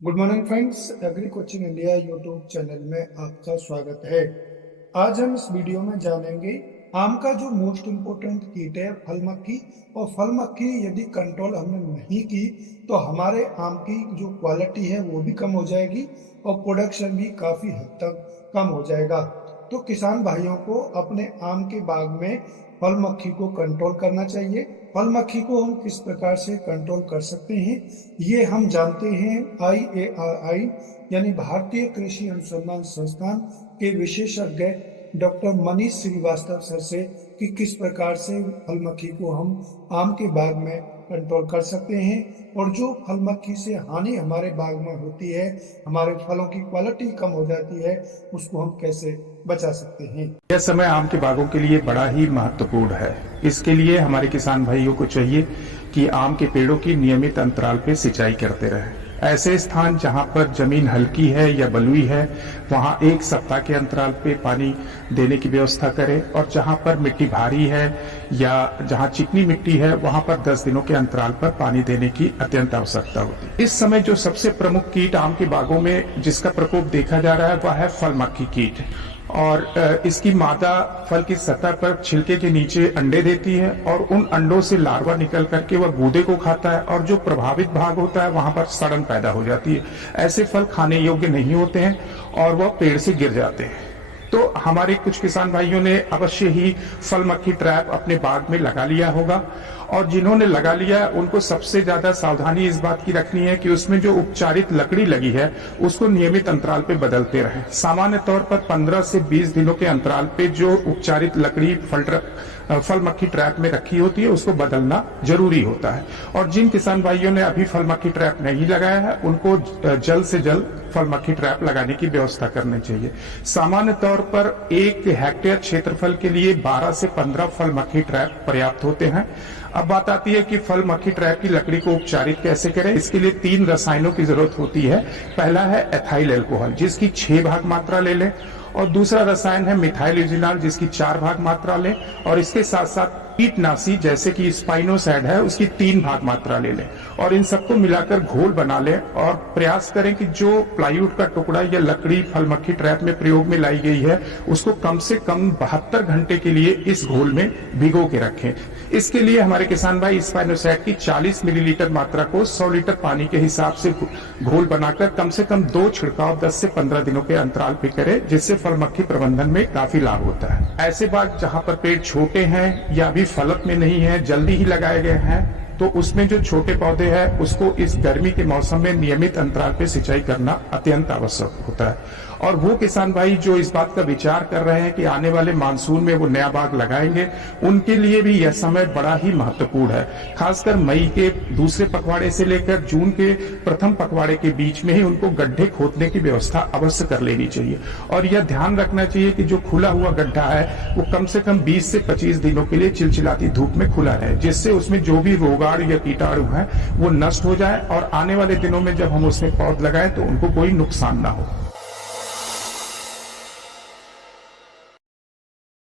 Good morning friends, agree coaching India YouTube channel में आपका स्वागत है। आज हम इस वीडियो में जानेंगे आम का जो मोस्ट इम्पोर्टेंट कीट है फल मक्खी। और फल मक्खी यदि कंट्रोल हमने नहीं की तो हमारे आम की जो क्वालिटी है वो भी कम हो जाएगी और प्रोडक्शन भी काफ़ी हद तक कम हो जाएगा। तो किसान भाइयों को अपने आम के बाग में फल मक्खी को कंट्रोल करना चाहिए। फल मक्खी को हम किस प्रकार से कंट्रोल कर सकते हैं ये हम जानते हैं IARI यानी भारतीय कृषि अनुसंधान संस्थान के विशेषज्ञ डॉक्टर मनीष श्रीवास्तव सर से कि किस प्रकार से फल मक्खी को हम आम के बाग में कंट्रोल कर सकते हैं और जो फल मक्खी से हानि हमारे बाग में होती है, हमारे फलों की क्वालिटी कम हो जाती है, उसको हम कैसे बचा सकते हैं। यह समय आम के बागों के लिए बड़ा ही महत्वपूर्ण है। इसके लिए हमारे किसान भाइयों को चाहिए कि आम के पेड़ों की नियमित अंतराल पे सिंचाई करते रहें। ऐसे स्थान जहां पर जमीन हल्की है या बलुई है वहां 1 सप्ताह के अंतराल पे पानी देने की व्यवस्था करें और जहां पर मिट्टी भारी है या जहां चिकनी मिट्टी है वहां पर 10 दिनों के अंतराल पर पानी देने की अत्यंत आवश्यकता होती है। इस समय जो सबसे प्रमुख कीट आम के बागों में जिसका प्रकोप देखा जा रहा है वह है फल मक्खी कीट। और इसकी मादा फल की सतह पर छिलके के नीचे अंडे देती है और उन अंडों से लार्वा निकल करके वह गूदे को खाता है और जो प्रभावित भाग होता है वहां पर सड़न पैदा हो जाती है। ऐसे फल खाने योग्य नहीं होते हैं और वह पेड़ से गिर जाते हैं। तो हमारे कुछ किसान भाइयों ने अवश्य ही फल मक्खी ट्रैप अपने बाग में लगा लिया होगा और जिन्होंने लगा लिया उनको सबसे ज्यादा सावधानी इस बात की रखनी है कि उसमें जो उपचारित लकड़ी लगी है उसको नियमित अंतराल पे बदलते रहें। सामान्य तौर पर 15 से 20 दिनों के अंतराल पे जो उपचारित लकड़ी फल मक्खी ट्रैप में रखी होती है उसको बदलना जरूरी होता है। और जिन किसान भाइयों ने अभी फल मक्खी ट्रैप नहीं लगाया है उनको जल्द से जल्द फल मक्खी ट्रैप लगाने की व्यवस्था करनी चाहिए। सामान्य तौर पर 1 हेक्टेयर क्षेत्रफल के लिए 12 से 15 फल मक्खी ट्रैप पर्याप्त होते हैं। अब बात आती है कि फल मक्खी ट्रैप की लकड़ी को उपचारित कैसे करें। इसके लिए 3 रसायनों की जरूरत होती है। पहला है एथाइल अल्कोहल जिसकी 6 भाग मात्रा ले लें और दूसरा रसायन है मिथाइल यूजिनॉल जिसकी 4 भाग मात्रा लें और इसके साथ साथ कीटनाशी जैसे कि स्पाइनोसैड है उसकी 3 भाग मात्रा ले लें और इन सबको मिलाकर घोल बना लें और प्रयास करें कि जो प्लाईवुड का टुकड़ा या लकड़ी फल मक्खी ट्रैप में प्रयोग में लाई गई है उसको कम से कम 72 घंटे के लिए इस घोल में भिगो के रखें। इसके लिए हमारे किसान भाई स्पाइनोसैड की 40 मिलीलीटर मात्रा को 100 लीटर पानी के हिसाब से घोल बनाकर कम से कम 2 छिड़काव 10 से 15 दिनों के अंतराल पे करें जिससे फल मक्खी प्रबंधन में काफी लाभ होता है। ऐसे बाग जहां पर पेड़ छोटे हैं या अभी फलत में नहीं है, जल्दी ही लगाए गए हैं, तो उसमें जो छोटे पौधे हैं उसको इस गर्मी के मौसम में नियमित अंतराल पे सिंचाई करना अत्यंत आवश्यक होता है। और वो किसान भाई जो इस बात का विचार कर रहे हैं कि आने वाले मानसून में वो नया बाग लगाएंगे उनके लिए भी यह समय बड़ा ही महत्वपूर्ण है। खासकर मई के दूसरे पखवाड़े से लेकर जून के प्रथम पखवाड़े के बीच में ही उनको गड्ढे खोदने की व्यवस्था अवश्य कर लेनी चाहिए। और यह ध्यान रखना चाहिए कि जो खुला हुआ गड्ढा है वो कम से कम 20 से 25 दिनों के लिए चिलचिलाती धूप में खुला रहे जिससे उसमें जो भी रोगाणु या कीटाणु है वो नष्ट हो जाए और आने वाले दिनों में जब हम उसमें पौध लगाएं तो उनको कोई नुकसान ना हो।